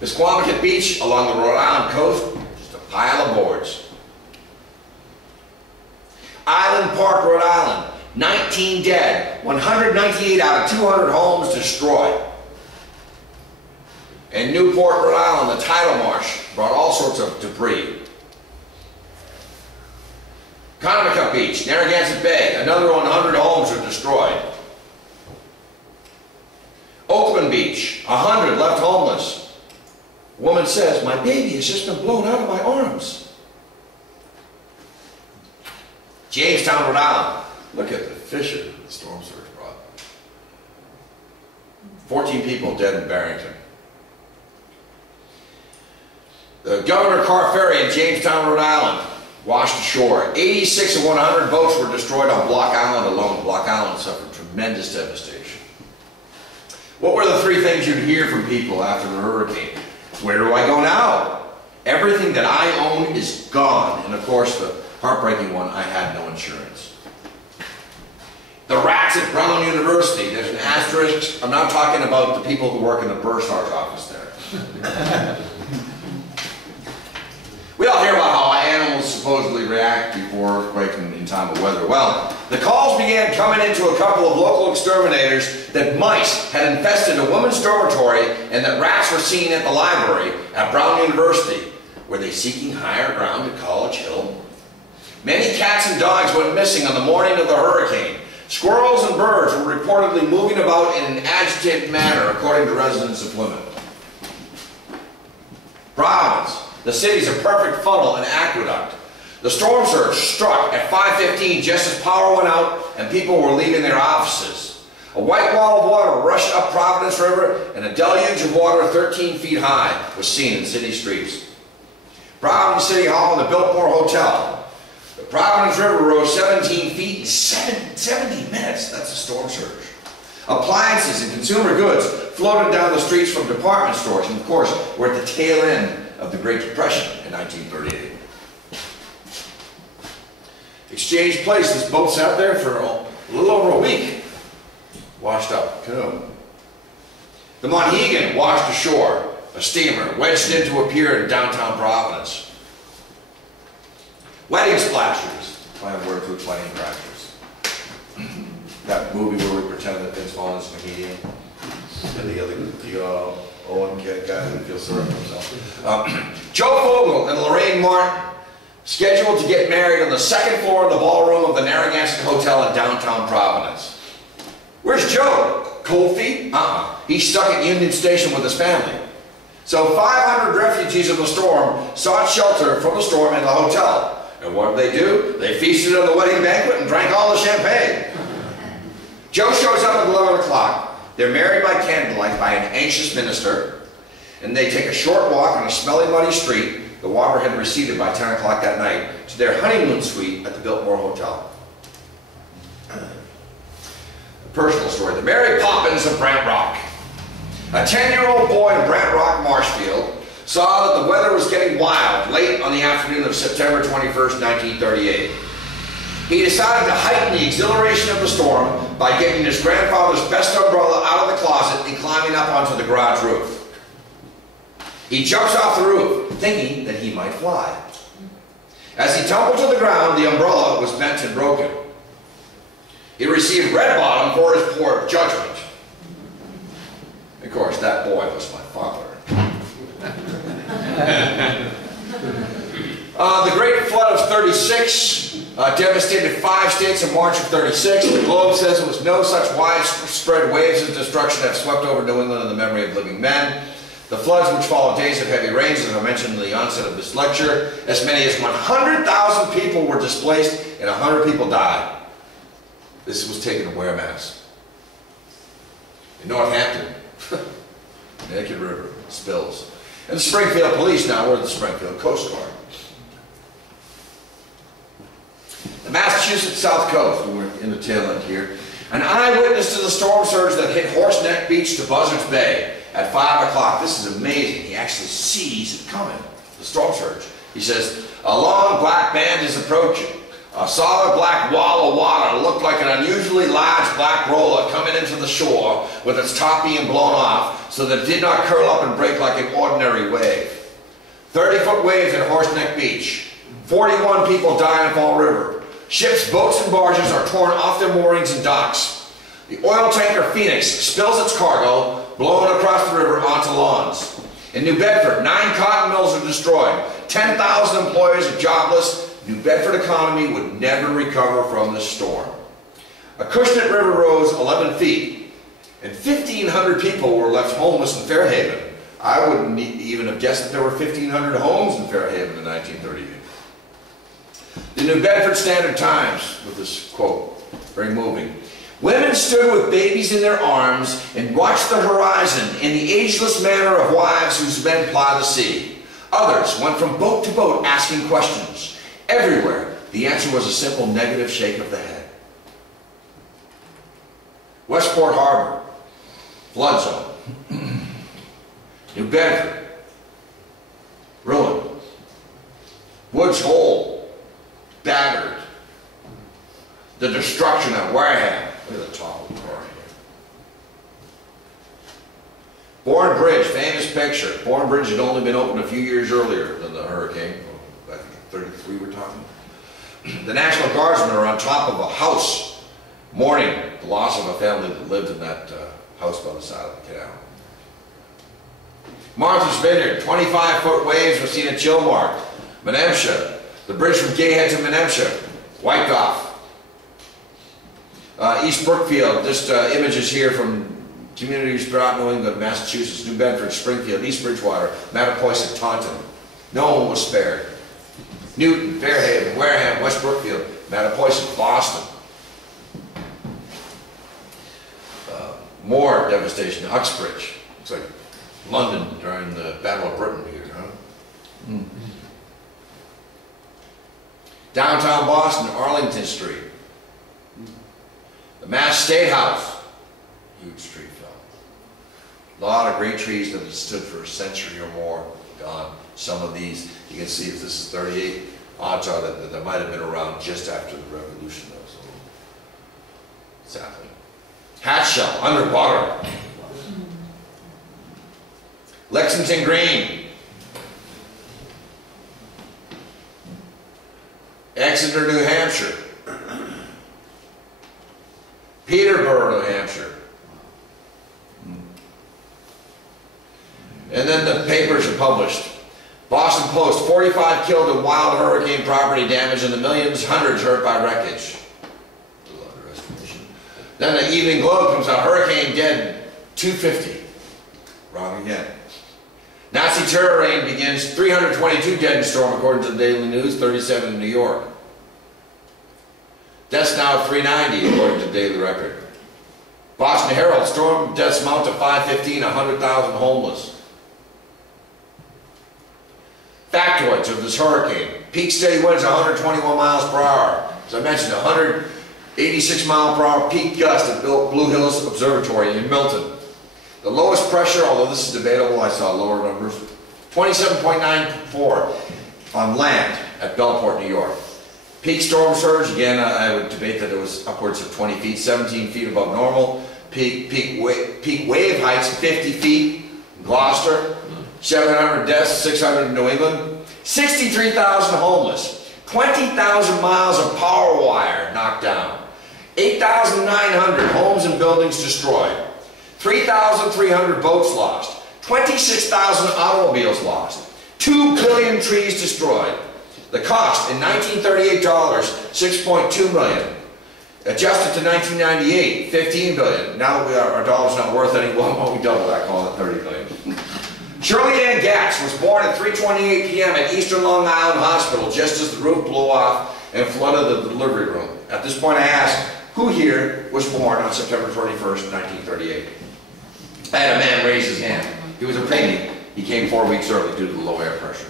Misquamicut Beach along the Rhode Island coast, just a pile of boards. Island Park, Rhode Island, 19 dead, 198 out of 200 homes destroyed. In Newport, Rhode Island, the tidal marsh brought all sorts of debris. Connecutt Beach, Narragansett Bay, another 100 homes are destroyed. Oakland Beach, 100 left homeless. Woman says, my baby has just been blown out of my arms. Jamestown, Rhode Island, look at the fissure the storm surge brought. 14 people dead in Barrington. The Governor Carr Ferry in Jamestown, Rhode Island, washed ashore. 86 of 100 boats were destroyed on Block Island alone. Block Island suffered tremendous devastation. What were the three things you'd hear from people after the hurricane? Where do I go now? Everything that I own is gone. And of course, the heartbreaking one, I had no insurance. The rats at Brown University, there's an asterisk. I'm not talking about the people who work in the bursar's office there. We all hear about how animals supposedly react before earthquakes in time of weather. Well, the calls began coming into a couple of local exterminators that mice had infested a woman's dormitory and that rats were seen at the library at Brown University. Were they seeking higher ground at College Hill? Many cats and dogs went missing on the morning of the hurricane. Squirrels and birds were reportedly moving about in an agitated manner, according to residents of Plymouth. Providence. The city's a perfect funnel and aqueduct. The storm surge struck at 5:15 just as power went out and people were leaving their offices. A white wall of water rushed up Providence River and a deluge of water 13 feet high was seen in city streets. Providence City Hall and the Biltmore Hotel. The Providence River rose 17 feet in 70 minutes. That's a storm surge. Appliances and consumer goods floated down the streets from department stores, and of course, we're at the tail end of the Great Depression in 1938. Exchange Place, this boat sat there for a little over a week. Washed up canoe. The Monhegan washed ashore, a steamer wedged into a pier in downtown Providence. Wedding Splashers, play on word with wedding crashers. That movie where we pretend that Vince Vaughn is a comedian, and the Owen guy who feels sorry for himself. Joe Fogel and Lorraine Martin scheduled to get married on the second floor of the ballroom of the Narragansett Hotel in downtown Providence. Where's Joe? Cold feet? He's stuck at Union Station with his family. So 500 refugees of the storm sought shelter from the storm in the hotel. And what did they do? They feasted on the wedding banquet and drank all the champagne. Joe shows up at 11 o'clock. They're married by candlelight by an anxious minister, and they take a short walk on a smelly, muddy street. The water had receded by 10 o'clock that night to their honeymoon suite at the Biltmore Hotel. A personal story. The Mary Poppins of Brant Rock. A 10-year-old boy in Brant Rock, Marshfield, saw that the weather was getting wild late on the afternoon of September 21st, 1938. He decided to heighten the exhilaration of the storm by getting his grandfather's best umbrella out of the closet and climbing up onto the garage roof. He jumps off the roof, thinking that he might fly. As he tumbled to the ground, the umbrella was bent and broken. He received red bottom for his poor judgment. Of course, that boy was my father. The Great Flood of 36 devastated 5 states in March of 36. The Globe says it was no such widespread waves of destruction have swept over New England in the memory of living men. The floods which followed days of heavy rains, as I mentioned in the onset of this lecture, as many as 100,000 people were displaced and 100 people died. This was taken to Wearmass. In Northampton, Naked River spills. And the Springfield Police now were the Springfield Coast Guard. The Massachusetts South Coast, we're in the tail end here. An eyewitness to the storm surge that hit Horseneck Beach to Buzzards Bay at 5 o'clock. This is amazing. He actually sees it coming, the storm surge. He says, a long black band is approaching. A solid black wall of water looked like an unusually large black roller coming into the shore with its top being blown off so that it did not curl up and break like an ordinary wave. 30-foot waves at Horseneck Beach. 41 people die in Fall River. Ships, boats, and barges are torn off their moorings and docks. The oil tanker Phoenix spills its cargo, blowing across the river onto lawns. In New Bedford, 9 cotton mills are destroyed. 10,000 employees are jobless. New Bedford economy would never recover from this storm. Acushnet River rose 11 feet, and 1,500 people were left homeless in Fairhaven. I wouldn't even have guessed that there were 1,500 homes in Fairhaven in 1938. The New Bedford Standard Times, with this quote, very moving. Women stood with babies in their arms and watched the horizon in the ageless manner of wives whose men ply the sea. Others went from boat to boat asking questions. Everywhere, the answer was a simple negative shake of the head. Westport Harbor, flood zone. New Bedford, ruin. Woods Hole, battered. The destruction at Wareham. Look at the top of the car here. Bourne Bridge, famous picture. Bourne Bridge had only been opened a few years earlier than the hurricane. I think 33 we're talking. The National Guardsmen are on top of a house mourning the loss of a family that lived in that house by the side of the canal. Martha's Vineyard, 25-foot waves were seen at Chilmark. Menemsha, the bridge from Gayhead to Menemsha, wiped off. East Brookfield, just images here from communities throughout New England, Massachusetts, New Bedford, Springfield, East Bridgewater, Mattapoisett, Taunton. No one was spared. Newton, Fairhaven, Wareham, West Brookfield, Mattapoisett, Boston. More devastation, Uxbridge. Looks like London during the Battle of Britain here, huh? Mm. Downtown Boston, Arlington Street. The Mass State House, huge tree fell. A lot of great trees that have stood for a century or more gone. Some of these, you can see if this is 38, odds are that they might have been around just after the Revolution, though. So, sadly. Hatshell, underwater. Lexington Green. Exeter, New Hampshire. Peterborough, New Hampshire. And then the papers are published. Boston Post, 45 killed in wild hurricane property damage and the millions, hundreds hurt by wreckage. A little underestimation. Then the Evening Globe comes out, hurricane dead, 250. Wrong again. Nazi terror reign begins, 322 dead in storm according to the Daily News, 37 in New York. Deaths now at 390 according to the Daily Record. Boston Herald, storm deaths mount to 515, 100,000 homeless. Factoids of this hurricane. Peak steady winds 121 miles per hour. As I mentioned, 186 mile per hour peak gust at Blue Hills Observatory in Milton. The lowest pressure, although this is debatable, I saw lower numbers, 27.94 on land at Bellport, New York. Peak storm surge, again, I would debate that it was upwards of 20 feet, 17 feet above normal. Peak wave heights, 50 feet in Gloucester. 700 deaths, 600 in New England. 63,000 homeless. 20,000 miles of power wire knocked down. 8,900 homes and buildings destroyed. 3,300 boats lost. 26,000 automobiles lost. 2 billion trees destroyed. The cost in 1938 dollars, $6.2 million. Adjusted to 1998, $15 billion. Now our dollar's not worth any more. Well, we double that, call it $30 billion. Shirley Ann Gatz was born at 3:28 p.m. at Eastern Long Island Hospital just as the roof blew off and flooded the delivery room. At this point I asked, who here was born on September 21st, 1938? I had a man raise his hand. He was a pregnant. He came 4 weeks early due to the low air pressure.